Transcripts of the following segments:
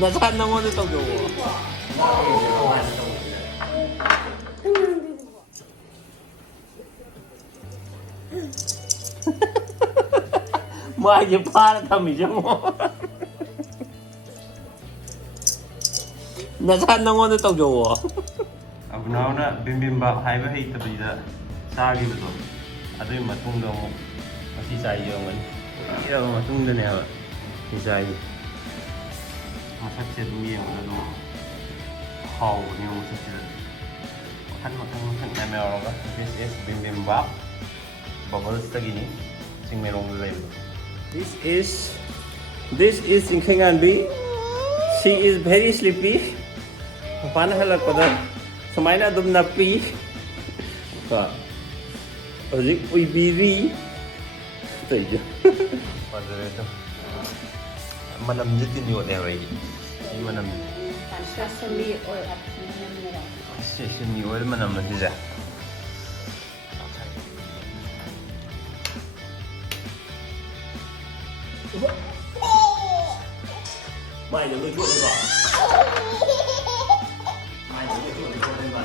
ꯅꯁꯥ ꯅꯪꯉꯣꯟꯗ ꯇꯧꯖꯧꯋꯣ. ꯃꯥꯏꯁꯦ ꯐꯥꯔ ꯊꯝꯃꯤꯁꯦ ꯑꯃꯨꯛ. ꯅꯁꯥ ꯅꯪꯉꯣꯟꯗ ꯇꯧꯖꯧꯋꯣ. ꯑꯕꯨꯅꯥꯎꯅ ꯕꯤꯝꯕꯤꯝꯕꯥꯞ ꯍꯥꯏꯕ ꯍꯩꯇꯕꯤꯗ ꯆꯥꯈꯤꯕꯗꯣ ꯑꯗꯨꯒꯤ ꯃꯇꯨꯡꯗ ꯑꯃꯨꯛ ꯉꯁꯤ ꯆꯥꯏ ꯌꯦꯡꯉꯅꯤ. ꯀꯨꯏꯔꯕ ꯃꯇꯨꯡꯗꯅꯦꯕ ꯁꯤ ꯆꯥꯏꯁꯦ. ꯃꯁꯛꯁꯦ ꯑꯗꯨꯝ ꯌꯦꯡꯕꯗ ꯑꯗꯨꯝ ꯍꯥꯎꯕꯅꯦ ꯃꯁꯛꯁꯤꯗ. ꯃꯈꯟ ꯌꯥꯝ ꯌꯥꯎꯔꯒ ꯗꯤꯁ ꯏꯁ ꯕꯤꯝꯕꯤꯝꯕꯥꯞ ꯕꯕꯜꯁꯇꯒꯤꯅꯤ ꯆꯤꯡꯃꯩꯔꯣꯡꯗ ꯂꯩꯕꯗꯣ. This is ꯆꯤꯡꯈꯩꯉꯥꯟꯕꯤ. She is very sleepy. ꯃꯄꯥꯟ ꯍꯜꯂꯛꯄꯗ ꯁꯨꯃꯥꯏꯅ ꯑꯗꯨꯝ ꯅꯞꯄꯤ. ꯍꯧꯖꯤꯛ ꯎꯏꯕꯤꯔꯤ. ꯇꯩꯖ. ꯐꯖꯔꯦꯗ. ꯃꯅꯝꯁꯦ ꯇꯤꯟ ꯌꯣꯠꯂꯦꯕ ꯑꯩꯒꯤ. ꯁꯤ ꯃꯅꯝꯁꯦ. Sesame oil ꯃꯅꯝꯅꯦꯕ. Sesame oil ꯃꯅꯝꯅ ꯁꯤꯁꯦ. ꯃꯥꯏꯗ ꯂꯣꯏ ꯆꯣꯠꯂꯦꯀꯣ. ꯃꯥꯏꯗ ꯂꯣꯏ ꯆꯣꯠꯂꯦꯕ.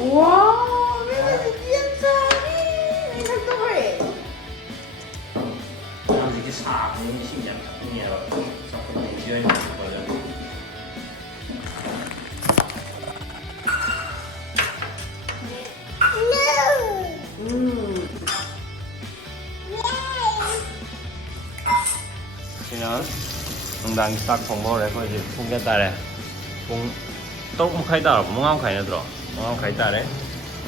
Wow, really 괜찮니? 이거 또 해. 이게 사분이 신기한 작품이에요. 작품이 지어있는 거예요. 그냥 응당 딱 공부를 해서 이제 풍겨 따래. 또 khai tao cũng ngon khai nữa rồi ngon khai ta đấy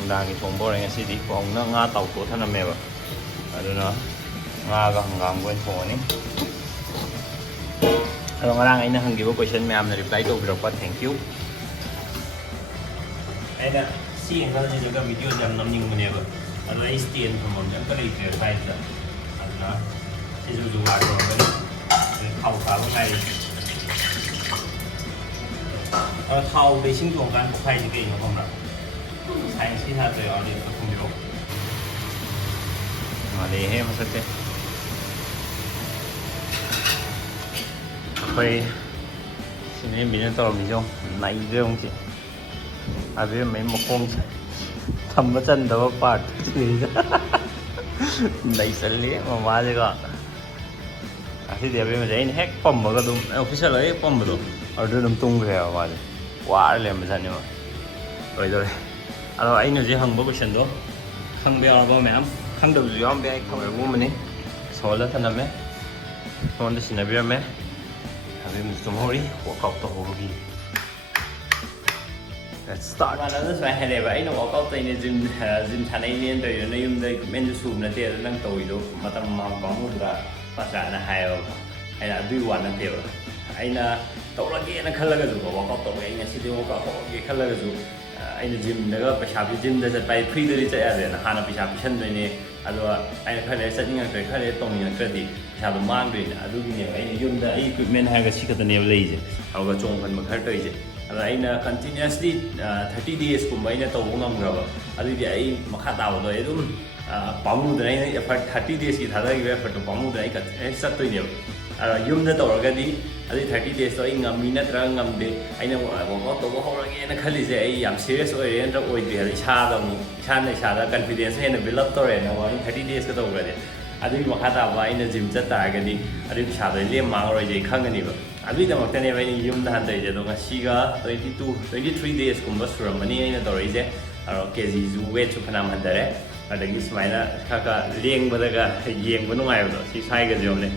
đang cái phòng bò này sẽ đi phòng nó ngã tàu của thằng mẹ vậy rồi nó ngã cái ngang quên phòng này rồi ngang anh hàng cái question mẹ em reply to được quá thank you anh đã xem cái gì cái video jam năm nhưng mà nè vậy rồi anh tiền của mình em có đi chơi phải rồi nó thì dù lại rồi cái thầu cả cái này thau vệ sinh chuồng gan phải như cái không nào sai khi ta tới ở đây không được mà để hết mà sao phải xin em mình tao mình không này được không chị à bây giờ mấy một con thầm vào chân đó part gì này xử lý mà má gì cả à thì bây giờ mình hack pump mà cái đúng official lấy pump rồi ở đây nằm tung về mà quá là mà sao nữa rồi alors anh nói gì hằng bố question đó hằng bây giờ mẹ em hằng đầu gì ông bây không phải bố mình đi số là thằng nào mẹ còn đây là bây mẹ bây mình sống hori của cậu tổ hori let's start mà nó rất là hay đẹp vậy nó có cậu tay này gym thằng này nên tới nó dùng đây men du sùm là tiền đang tuổi đó mà tầm mà có một là phát triển là hay là duy hoàn là tiểu anh ꯇꯧꯔꯒꯦꯅ ꯈꯜꯂꯒꯁꯨ ꯋꯥꯛ out ꯇꯧꯒꯦ ꯑꯩ ꯉꯁꯤꯗꯤ ꯋꯥꯛ out ꯇꯧꯔꯒꯦ ꯈꯜꯂꯒꯁꯨ ꯑꯩꯅ ꯖꯤꯝꯗꯒ ꯄꯩꯁꯥ ꯖꯤꯝꯗ ꯆꯠꯄ ꯑꯩ ꯐ꯭ꯔꯤꯗꯗꯤ ꯆꯠ ꯌꯥꯗꯦꯅ ꯍꯥꯟꯅ ꯄꯩꯁꯥ ꯄꯤꯁꯟꯗꯣꯏꯅꯦ ꯑꯗꯨꯒ ꯑꯩꯅ ꯈꯔ ꯂꯩꯔ ꯆꯠꯅꯤꯡꯉꯛꯇ꯭ꯔꯦ ꯈꯔ ꯂꯩꯔ ꯇꯧꯅꯤꯡꯉꯛꯇ꯭ꯔꯗꯤ ꯄꯩꯁꯥꯗꯣ ꯃꯥꯡꯗꯣꯏꯅꯦ ꯑꯗꯨꯒꯤꯅꯦꯕ ꯑꯩꯅ ꯌꯨꯝꯗ ꯑꯩ ꯏꯀ꯭ꯋꯤꯞꯃꯦꯟ ꯍꯥꯏꯔꯒ ꯁꯤ ꯈꯛꯇꯅꯦꯕ ꯂꯩꯔꯤꯁꯦ ꯑꯗꯨꯒ ꯆꯣꯡꯍꯟꯕ ꯈꯔ ꯇꯧꯔꯤꯁꯦ ꯑꯗ ꯑꯩꯅ ꯀꯟꯇꯤꯅ꯭ꯌꯨꯁꯂꯤ 30 daysꯀꯨꯝꯕ ꯑꯩꯅ ꯇꯧꯕ ꯉꯝꯈ꯭ꯔꯕ ꯑꯗꯨꯗꯤ ꯑꯩ ꯃꯈꯥ ꯇꯥꯕꯗꯣ ꯑꯩ ꯑꯗꯨꯝ ꯄꯥꯝꯃꯨꯗꯅ ꯑꯩꯅ ꯑꯦꯐꯔꯠ 30 daysꯀꯤ ꯊꯥꯗꯈꯤꯕ ꯑꯦꯐꯔꯠꯇꯣ ꯄꯥꯝꯃꯨꯗꯅ ꯑꯩ ꯀꯟꯇꯤꯅ꯭ꯌꯨꯁ ꯆꯠꯇꯣꯏꯅꯦꯕ ꯌꯨꯝꯗ ꯇꯧꯔꯒꯗꯤ ꯑꯗꯨꯏ 30 daysꯇꯣ ꯑꯩ ꯉꯝꯃꯤ ꯅꯠꯇ꯭ꯔꯒ ꯉꯝꯗꯦ ꯑꯩꯅ ꯋꯥꯛꯑꯥꯎꯠ ꯇꯧꯕ ꯍꯧꯔꯒꯦꯅ ꯈꯜꯂꯤꯁꯦ ꯑꯩ ꯌꯥꯝ ꯁꯤꯔꯤꯌꯁ ꯑꯣꯏꯔꯦ ꯅꯠꯇ꯭ꯔꯒ ꯑꯣꯏꯗ꯭ꯔꯦ ꯍꯥꯏꯕ ꯏꯁꯥꯗ ꯑꯃꯨꯛ ꯏꯁꯥꯅ ꯀꯟꯐꯤꯗꯦꯟꯁ ꯍꯦꯟꯅ ꯕꯤꯜ ꯑꯞ ꯇꯧꯔꯦꯅ 30 daysꯀ ꯇꯧꯈ꯭ꯔꯗꯤ ꯑꯗꯨꯒꯤ ꯃꯈꯥ ꯇꯥꯕ ꯑꯩꯅ ꯖꯤꯝ ꯆꯠ ꯇꯥꯔꯒꯗꯤ ꯑꯗꯨꯒꯤ ꯄꯩꯁꯥꯗꯣ ꯂꯦꯝ ꯃꯥꯡꯉꯔꯣꯏꯁꯦ ꯑꯩ ꯈꯪꯒꯅꯤꯕ ꯑꯗꯨꯒꯤꯗꯃꯛꯇꯅꯦꯕ ꯑꯩꯅ ꯌꯨꯝꯗ ꯍꯟꯊꯔꯤꯁꯦ ꯑꯗꯣ ꯉꯁꯤꯒ 23 days ꯀꯨꯝꯕ ꯁꯨꯔꯝꯃꯅꯤ ꯑꯩꯅ ꯇꯧꯔꯛꯏꯁꯦ ꯑꯗꯣ ꯀꯦꯖꯤꯁꯨ ꯋꯦꯠꯁꯨ ꯐꯅꯌꯥꯝ ꯍꯟꯊꯔꯦ ꯑꯗꯒꯤ ꯁꯨꯃꯥꯏꯅ ꯈꯔ ꯂꯦꯡꯕꯗꯒ ꯌꯦꯡꯕ ꯅꯨꯡꯉꯥꯏꯕꯗꯣ ꯁꯤ ꯁ꯭ꯋꯥꯏꯒꯁꯨ ꯌꯣꯝꯅꯦ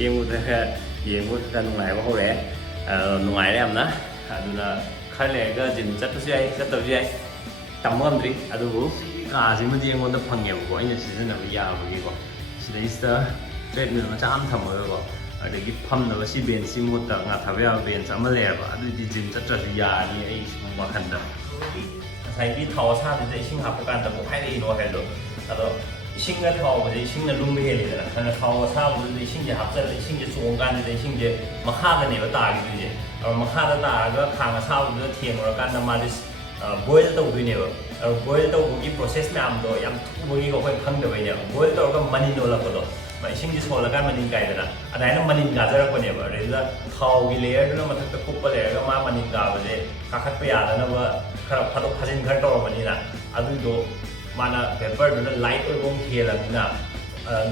ꯌꯦꯡꯕꯗ ꯈꯔ ꯅꯨꯡꯉꯥꯏꯕ ꯍꯧꯔꯛꯑꯦ ꯅꯨꯡꯉꯥꯏꯔꯦ ꯌꯥꯝꯅ ꯑꯗꯨꯅ ꯈꯔ ꯂꯩꯔꯒ ꯖꯤꯝ ꯆꯠꯄꯁꯨ ꯌꯥꯏ ꯆꯠꯇꯕꯁꯨ ꯌꯥꯏ ꯇꯝꯕ ꯉꯝꯗ꯭ꯔꯤ ꯑꯗꯨꯕꯨ ꯀꯥꯁꯤꯃꯗꯤ ꯑꯩꯉꯣꯟꯗ ꯐꯪꯉꯦꯕꯀꯣ ꯑꯩꯅ ꯁꯤꯖꯤꯟꯅꯕ ꯌꯥꯕꯒꯤꯀꯣ ꯁꯤꯗꯩꯁꯤꯗ ꯇ꯭ꯔꯦꯗꯃꯤꯜ ꯃꯆꯥ ꯑꯃ ꯊꯝꯃꯒꯀꯣ ꯑꯗꯒꯤ ꯐꯝꯅꯕ ꯁꯤ ꯕꯦꯟꯁꯁꯤ ꯃꯍꯨꯠꯇ ꯉꯥꯊꯕ ꯌꯥꯕ ꯕꯦꯟꯁ ꯑꯃ ꯂꯩꯔꯕ ꯑꯗꯨꯗꯤ ꯖꯤꯝ ꯆꯠꯇ꯭ꯔꯁꯨ ꯌꯥꯔꯅꯤ ꯑꯩ ꯁꯨꯝ ꯋꯥꯈꯟꯗ ꯉꯁꯥꯏꯒꯤ ꯊꯥꯎ ꯑꯁꯥꯕꯁꯤꯗ ꯏꯁꯤꯡ ꯍꯥꯞꯄ ꯀꯥꯟꯗ ꯄꯣꯛꯈꯥꯏꯔꯛꯏꯅꯣ ꯍꯥꯏꯗꯣ ꯑꯗꯣ ꯏꯁꯤꯡꯒ ꯊꯥꯎꯕꯁꯦ ꯏꯁꯤꯡꯅ ꯂꯨꯝꯕ ꯍꯦꯜꯂꯤꯗꯅ ꯑꯗꯨꯅ ꯊꯥꯎ ꯑꯁꯥꯕꯗꯨꯗ ꯏꯁꯤꯡꯁꯦ ꯍꯥꯞꯆꯜꯂ ꯏꯁꯤꯡꯁꯦ ꯆꯣꯡꯀꯥꯟꯁꯤꯗ ꯏꯁꯤꯡꯁꯦ ꯃꯈꯥꯗꯅꯦꯕ ꯇꯥꯈꯤꯗꯣꯏꯁꯦ ꯑꯗꯣ ꯃꯈꯥꯗ ꯇꯥꯔꯒ ꯈꯥꯡ ꯑꯁꯥꯕꯗꯨꯗ ꯊꯦꯡꯉꯨꯔꯀꯥꯟꯗ ꯃꯥꯗꯤ ꯕꯣꯏꯜ ꯇꯧꯗꯣꯏꯅꯦꯕ ꯑꯗꯣ ꯕꯣꯏꯜ ꯇꯧꯕꯒꯤ ꯄ꯭ꯔꯣꯁꯦꯁ ꯃꯌꯥꯝꯗꯣ ꯌꯥꯝ ꯊꯨꯕꯒꯤꯀꯣ ꯑꯩꯈꯣꯏ ꯈꯪꯗꯕꯩꯅꯦꯕ ꯕꯣꯏꯜ ꯇꯧꯔꯒ ꯃꯅꯤꯟ ꯑꯣꯜꯂꯛꯄꯗꯣ ꯏꯁꯤꯡꯁꯦ ꯁꯧꯍꯜꯂꯀꯥꯟꯗ ꯃꯅꯤꯟ ꯀꯥꯏꯗꯅ ꯑꯗꯨꯃꯥꯏꯅ ꯃꯅꯤꯟ ꯀꯥꯖꯔꯛꯄꯅꯦꯕ ꯑꯗꯩꯗꯨꯗ ꯊꯥꯎꯒꯤ ꯂꯦꯌꯔꯗꯨꯅ ꯃꯊꯛꯇ ꯀꯨꯞꯄ ꯂꯩꯔꯒ ꯃꯥ ꯃꯅꯤꯟ ꯀꯥꯕꯁꯦ ꯀꯥꯈꯠꯄ ꯌꯥꯗꯅꯕ ꯈꯔ ꯐꯥꯗꯣꯛ ꯐꯥꯖꯤꯟ ꯈꯔ ꯇꯧꯔꯝꯕꯅꯤꯅ ꯑꯗꯨꯗꯣ ꯃꯥꯅ ꯄꯦꯄꯔꯗꯨꯅ ꯂꯥꯏꯠ ꯑꯣꯏꯕ ꯑꯃ ꯍꯦꯜꯂꯕꯅꯤ나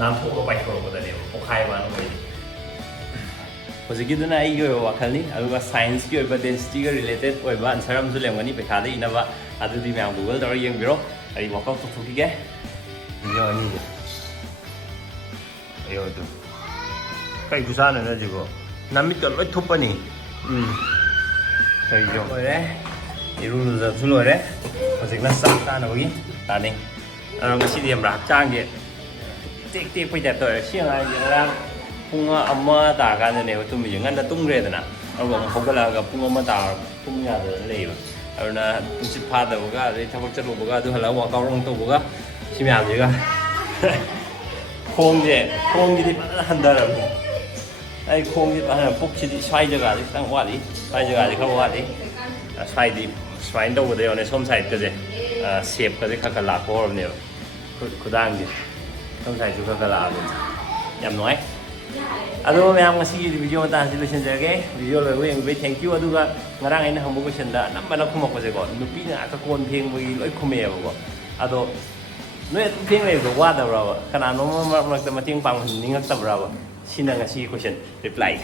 ꯅꯥꯟꯊꯣꯛꯑꯒ ꯄꯥꯏꯊꯣꯔꯛꯄꯗꯅꯦꯕ ꯄꯣꯛꯈꯥꯏꯕ ꯑꯣꯏꯗꯤ ꯍꯧꯖꯤꯛꯀꯤꯗꯨꯅ ꯑꯩꯒꯤ ꯑꯣꯏꯕ ꯋꯥꯈꯜꯅꯤ ꯑꯗꯨꯒ ꯁꯥꯏꯟꯁꯀꯤ ꯑꯣꯏꯕ ꯗꯦꯟꯁꯤꯇꯤꯒ ꯔꯤꯂꯦꯇꯦꯗ ꯑꯣꯏꯕ ꯑꯟꯁꯔ ꯑꯃꯁꯨ ꯂꯩꯔꯝꯒꯅꯤ ꯄꯩꯈꯥꯗ ꯏꯅꯕ ꯑꯗꯨꯗꯤ ꯃꯌꯥꯝ ꯒꯨꯒꯜ ꯇꯧꯔꯒ ꯌꯦꯡꯕꯤꯔꯣ ꯑꯩ ꯋꯥꯛꯑꯥꯎꯠ ꯇꯧꯊꯣꯛꯈꯤꯒꯦ ꯚꯤꯗꯤꯑꯣ ꯑꯅꯤꯁꯦ ꯑꯌꯣ ꯑꯗꯨ ꯀꯩ ꯈꯨꯁꯥꯅꯣ ꯁꯤꯕꯣ ꯅꯃꯤꯠꯀ ꯂꯣꯏ ꯊꯨꯞꯄꯅꯤ ꯀꯩꯁꯨ ꯂꯣꯏꯔꯦ ꯏꯔꯨ ꯂꯨꯖꯕꯁꯨ ꯂꯣꯏꯔꯦ ꯍꯧꯖꯤꯛꯅ ꯆꯥꯛ ꯆꯥꯅꯕꯒꯤ ꯇꯥꯅꯤꯡ ꯑꯗꯣ ꯉꯁꯤꯗꯤ ꯌꯥꯝꯕ꯭ꯔꯥ ꯍꯛꯆꯥꯡꯁꯦ ꯇꯦꯛꯄꯩ ꯇꯥꯏꯞ ꯇꯧꯔꯦ ꯁꯤ ꯑꯉꯥꯡꯁꯦ ꯉꯔꯥꯡ ꯄꯨꯡ 1 ꯇꯥꯔꯀꯥꯟꯗꯅꯦꯕ ꯇꯨꯝꯃꯤꯁꯦ ꯉꯟꯅ ꯇꯨꯝꯈ꯭ꯔꯦꯗꯅ ꯑꯗꯨꯒ ꯑꯃꯨꯛ ꯍꯧꯒꯠꯂꯛꯑꯒ ꯄꯨꯡ 1 ꯇꯥꯔ ꯄꯨꯡ ꯌꯥꯗꯗꯅ ꯂꯩꯌꯦꯕ ꯑꯗꯨꯅ ꯇꯨꯝꯁꯤꯠ ꯐꯥꯗꯕꯒ ꯑꯗꯩ ꯊꯕꯛ ꯆꯠꯂꯨꯕꯒ ꯑꯗꯨ ꯍꯜꯂꯒ ꯋꯥꯛꯑꯥꯎꯠ ꯑꯃꯨꯛ ꯇꯧꯕꯒ ꯁꯤ ꯃꯌꯥꯝꯁꯤꯒ ꯈꯣꯡꯁꯤꯗꯤ ꯐꯖꯅ ꯍꯟꯊꯔꯕꯅꯤ ꯑꯩ ꯈꯣꯡꯁꯤ ꯐꯖꯅ ꯄꯨꯛꯁꯤꯗꯤ ꯁ꯭ꯋꯥꯏ ꯖꯒꯥꯁꯤ ꯈꯤꯇꯪ ꯋꯥꯠꯂꯤ ꯁ꯭ꯋꯥꯏ ꯖꯒꯥꯁꯤ ꯈꯔ ꯋꯥꯠꯂꯤ ꯁ꯭ꯋꯥꯏꯗꯤ ꯁꯨꯃꯥꯏꯅ ꯇꯧꯕꯗ ꯌꯧꯅꯦ ꯁꯣꯝ ꯁꯥꯏꯗꯀꯁꯦ ꯁꯦꯞꯀꯁꯦꯈꯔ ꯂꯥꯛꯄ ꯍꯧꯔꯕꯅꯦꯕ ꯈꯨꯗꯥꯡꯁꯦ ꯁꯣꯝ ꯁꯥꯏꯗꯁꯨꯈꯔ ꯂꯥꯛꯑꯕꯅꯤ ꯌꯥꯝ ꯅꯨꯡꯉꯥꯏ ꯑꯗꯣ ꯃꯌꯥꯝ ꯉꯁꯤꯒꯤ ꯚꯤꯗꯤꯑꯣ ꯃꯇꯥꯡꯁꯤ ꯂꯣꯏꯁꯤꯟꯖꯔꯒꯦ ꯚꯤꯗꯤꯑꯣ ꯂꯣꯏꯕ ꯌꯦꯡꯕꯤꯕꯩ ꯊꯦꯡꯛ ꯌꯨ ꯑꯗꯨꯒ ꯉꯔꯥꯡ ꯑꯩꯅ ꯍꯪꯕ ꯀꯣꯏꯁꯟꯗ ꯑꯅꯝꯕꯅ ꯈꯨꯝꯃꯛꯄꯁꯦꯀꯣ ꯅꯨꯄꯤꯅ ꯉꯥꯛꯇ ꯀꯣꯟ ꯐꯦꯡꯕꯒꯤ ꯂꯣꯏ ꯈꯨꯝꯃꯛꯑꯦꯕꯀꯣ ꯑꯗꯣ ꯅꯣꯏ ꯑꯗꯨꯝ ꯐꯦꯡ ꯂꯩꯕꯗꯣ ꯋꯥꯗꯕ꯭ꯔꯕ ꯀꯅꯥꯅꯣꯝ ꯃꯔꯛ ꯃꯔꯛꯇ ꯃꯇꯦꯡ ꯄꯥꯡꯍꯟꯅꯤꯡꯉꯛꯇꯕ꯭ꯔꯕ ꯁꯤꯅ ꯉꯁꯤꯒꯤ ꯀꯣꯏꯁꯟ ꯔꯤꯄ꯭ꯂꯥꯏ